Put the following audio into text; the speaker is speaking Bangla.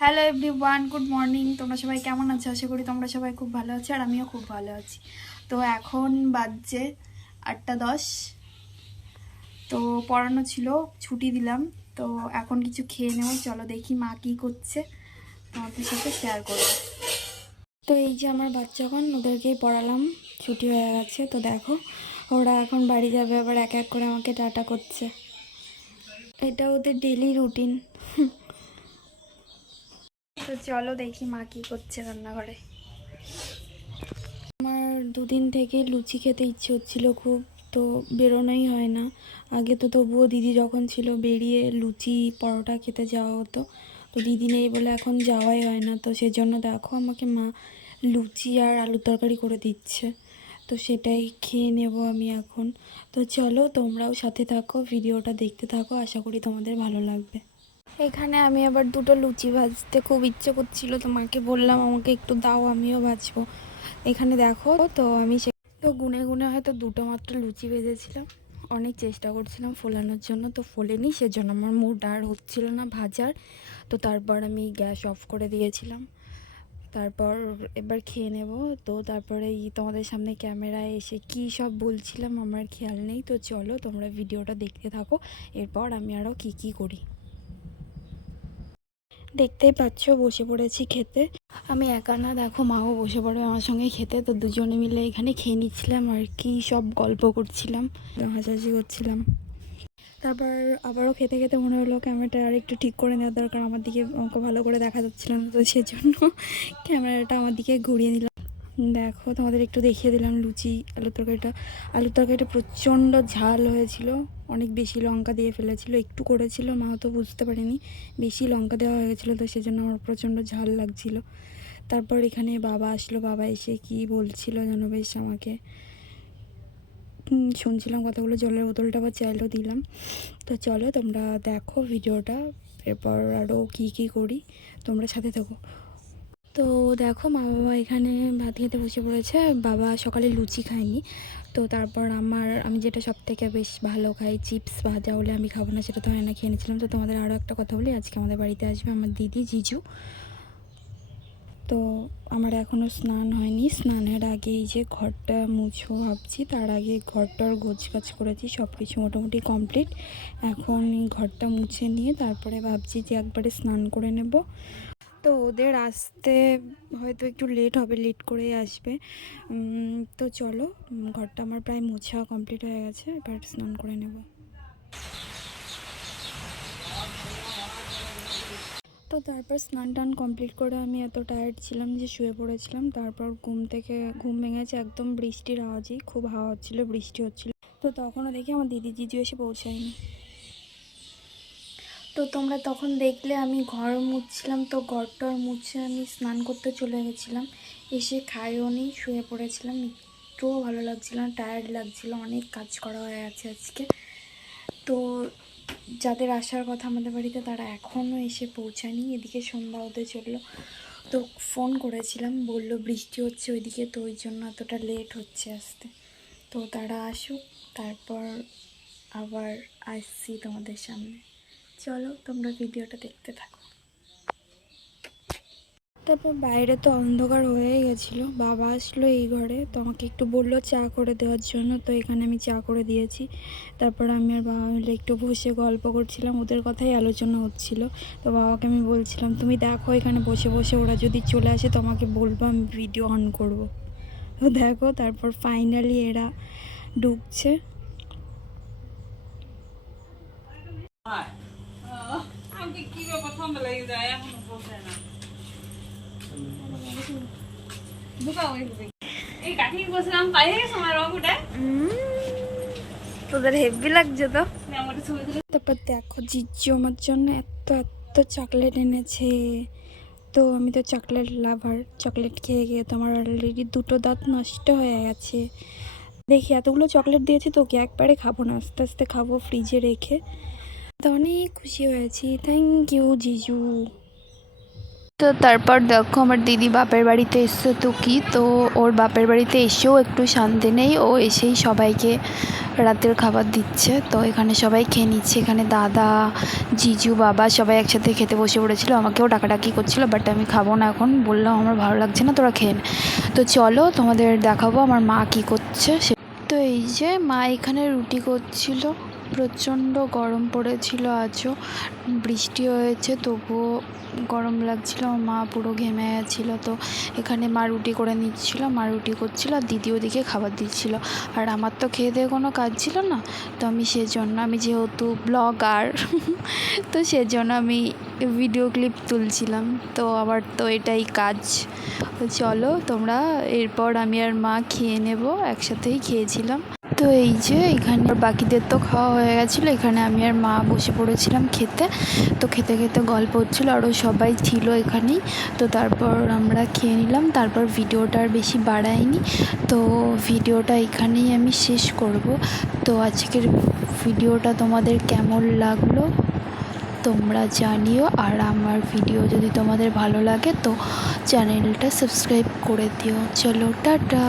Hello everyone good morning তোমরা সবাই কেমন আছো? আশা করি তোমরা সবাই খুব ভালো আছো আর আমিও খুব ভালো আছি। তো এখন বাজছে আটটা দশ। তো পড়ানো ছিল, ছুটি দিলাম। তো এখন কিছু খেয়ে নেব। চলো দেখি মা কী করছে। তোমাদের সাথে শেয়ার করব। তো এই যে আমার বাচ্চা এখন, ওদেরকেই পড়ালাম। ছুটি হয়ে গেছে। তো দেখো, ওরা এখন বাড়ি যাবে, আবার এক এক করে আমাকে টাটা করছে। এটা ওদের ডেলি রুটিন তো চলো দেখি মা কি করছে রান্নাঘরে। আমার দুদিন থেকে লুচি খেতে ইচ্ছে হচ্ছিল খুব, তো বেরোনোই হয় না। আগে তো তবুও দিদি যখন ছিল বেরিয়ে লুচি, পরোটা খেতে যাওয়া হতো। তো দিদি নেই বলে এখন যাওয়াই হয় না, তো সেজন্য দেখো আমাকে মা লুচি আর আলুর তরকারি করে দিচ্ছে। তো সেটাই খেয়ে নেব আমি এখন। তো চলো তোমরাও সাথে থাকো, ভিডিওটা দেখতে থাকো, আশা করি তোমাদের ভালো লাগবে। এখানে আমি আবার দুটো লুচি ভাজতে খুব ইচ্ছে করছিল। তো মাকে বললাম, আমাকে একটু দাও, আমিও ভাজবো। এখানে দেখো, তো আমি সে তো গুনে গুনে হয়তো দুটো মাত্র লুচি ভেজেছিলাম। অনেক চেষ্টা করছিলাম ফোলানোর জন্য, তো ফোলেনি। সেজন্য আমার মুড আর হচ্ছিল না ভাজার। তো তারপর আমি গ্যাস অফ করে দিয়েছিলাম। তারপর এবার খেয়ে নেব। তো তারপরে এই তোমাদের সামনে ক্যামেরায় এসে কি সব বলছিলাম আমার খেয়াল নেই। তো চলো তোমরা ভিডিওটা দেখতে থাকো। এরপর আমি আরও কি কি করি। দেখতেই পাচ্ছ, বসে পড়েছি খেতে। আমি একা না, দেখো মাও বসে পড়ে আমার সঙ্গে খেতে, তো দুজনে মিলে এখানে খেয়ে নিচ্ছিলাম আর কি সব গল্প করছিলাম, হাসাহাসি করছিলাম। তারপর আবারও খেতে খেতে মনে হলো ক্যামেরাটা আর একটু ঠিক করে নেওয়া দরকার, আমার দিকে আমাকে ভালো করে দেখা যাচ্ছিল না, তো সেজন্য ক্যামেরাটা আমার দিকে ঘুরিয়ে নিলাম। দেখো, তোমাদের একটু দেখিয়ে দিলাম লুচি, আলুর তরকারিটা। আলুর তরকারিটা প্রচণ্ড ঝাল হয়েছিল, অনেক বেশি লঙ্কা দিয়ে ফেলেছিল, একটু করেছিল, মা তো বুঝতে পারিনি, বেশি লঙ্কা দেওয়া হয়ে গেছিল তো সেজন্য আমার প্রচণ্ড ঝাল লাগছিল। তারপর এখানে বাবা আসলো, বাবা এসে কি বলছিল যেন বেশ আমাকে। শুনছিলাম কথাগুলো জলের বোতলটা আবার চাইলো দিলাম। তো চলো তোমরা দেখো ভিডিওটা, এরপর আরও কী কী করি, তোমরা সাথে থাকো। তো দেখো মা বাবা এখানে ভাত খেতে বসে পড়েছে, বাবা সকালে লুচি খায়নি। তো তারপর আমার, আমি যেটা সব থেকে বেশ ভালো খাই, চিপস ভাজা হলে আমি খাব না, সেটা তো না, খেয়ে নিয়েছিলাম। তো তোমাদের আরও একটা কথা বলি, আজকে আমাদের বাড়িতে আসবে আমার দিদি জিজু। তো আমার এখনও স্নান হয়নি, স্নানের আগে এই যে ঘরটা মুছো ভাবছি, তার আগে ঘরটার গোছ গাছ করেছি সব কিছু মোটামুটি কমপ্লিট। এখন ঘরটা মুছে নিয়ে তারপরে ভাবছি যে একবারে স্নান করে নেব। তো ওদের আসতে হয়তো একটু লেট হবে লেট করেই আসবে। তো চলো ঘরটা আমার প্রায় মোছা কমপ্লিট হয়ে গেছে, এবার স্নান করে নেব। তো তারপর স্নান টান কমপ্লিট করে আমি এত টায়ার্ড ছিলাম যে শুয়ে পড়েছিলাম। তারপর ঘুম থেকে, ঘুম ভেঙেছে একদম বৃষ্টির আওয়াজই, খুব হাওয়া হচ্ছিল, বৃষ্টি হচ্ছিল। তো তখনও দেখি আমার দিদি জিজু এসে পৌঁছায়নি। তো তোমরা তখন দেখলে আমি ঘর মুছছিলাম, তো ঘরটর মুছে আমি স্নান করতে চলে গেছিলাম। এসে খাইও নি, শুয়ে পড়েছিলাম। একটুও ভালো লাগছিল না টায়ার্ড লাগছিল, অনেক কাজ করা হয়ে গেছে আজকে। তো যাদের আসার কথা আমাদের বাড়িতে, তারা এখনও এসে পৌঁছায়নি, এদিকে সন্ধ্যা হতে চলল। তো ফোন করেছিলাম, বলল বৃষ্টি হচ্ছে ওইদিকে, তো ওই জন্য এতটা লেট হচ্ছে আসতে। তো তারা আসুক, তারপর আবার আসছি তোমাদের সামনে। চলো তোমরা ভিডিওটা দেখতে থাকো। তারপর বাইরে তো অন্ধকার হয়ে গেছিল। বাবা আসলো এই ঘরে তো আমাকে একটু বলল চা করে দেওয়ার জন্য তো এখানে আমি চা করে দিয়েছি। তারপর আমি আর বাবা মিলে একটু বসে গল্প করছিলাম ওদের কথাই আলোচনা হচ্ছিল। তো বাবাকে আমি বলছিলাম তুমি দেখো এখানে বসে বসে ওরা যদি চলে আসে তো আমাকে বলব আমি ভিডিও অন করব। তো দেখো তারপর ফাইনালি এরা ঢুকছে। কি যায় এখনও না। তোদের হেভি লাগছে তো। তারপর দেখো আমার জন্য এত এত চকলেট এনেছে। তো আমি তো চকলেট লাভার চকলেট খেয়ে গিয়ে তো আমার অলরেডি দুটো দাঁত নষ্ট হয়ে গেছে। দেখি এতগুলো চকলেট দিয়েছে তোকে একবারে খাব না আস্তে আস্তে খাব ফ্রিজে রেখে। অনেক খুশি হয়েছি। থ্যাংক ইউ জিজু। তো তারপর দেখো, আমার দিদি বাপের বাড়িতে এসছে তো কি? তো ওর বাপের বাড়িতে এসেও একটু শান্তি নেই। ও এসেই সবাইকে রাতের খাবার দিচ্ছে। তো এখানে সবাই খেয়ে নিচ্ছে। এখানে দাদা, জিজু, বাবা সবাই একসাথে খেতে বসে পড়েছিল। আমাকেও ডাকাডাকি করছিল বাট আমি খাব না এখন। বললাম, আমার ভালো লাগছে না, তোরা খেয়ে তো চলো, তোমাদের দেখাবো আমার মা কী করছে। তো এই যে মা এখানে রুটি করছিল। প্রচণ্ড গরম পড়েছিল আজও। বৃষ্টি হয়েছে, তবুও গরম লাগছিল। মা পুরো ঘেমে গেছিল। তো এখানে মা রুটি করে নিচ্ছিল, মা রুটি করছিল, আর দিদি ওদিকে খাবার দিচ্ছিল। আর আমার তো খেয়ে দিয়ে কোনো কাজ ছিল না। তো আমি সেজন্য, আমি যেহেতু ব্লগার, তো সেজন্য আমি ভিডিও ক্লিপ তুলছিলাম। তো আবার তো এটাই কাজ। চলো, তোমরা এরপর আমি আর মা খেয়ে নেব, একসাথেই খেয়েছিলাম। তো এই যে, এখানে বাকিদের তো খাওয়া হয়ে গেছিল। এখানে আমি আর মা বসে পড়েছিলাম খেতে। তো খেতে খেতে গল্প হচ্ছিল আরও সবাই ছিল এখানেই। তো তারপর আমরা খেয়ে নিলাম। তারপর ভিডিওটা আর বেশি বাড়াইনি। তো ভিডিওটা এখানেই আমি শেষ করব। তো আজকের ভিডিওটা তোমাদের কেমন লাগল? তোমরা জানিও আর আমার ভিডিও যদি তোমাদের ভালো লাগে তো চ্যানেলটা সাবস্ক্রাইব করে দিও। চলো, টাটা।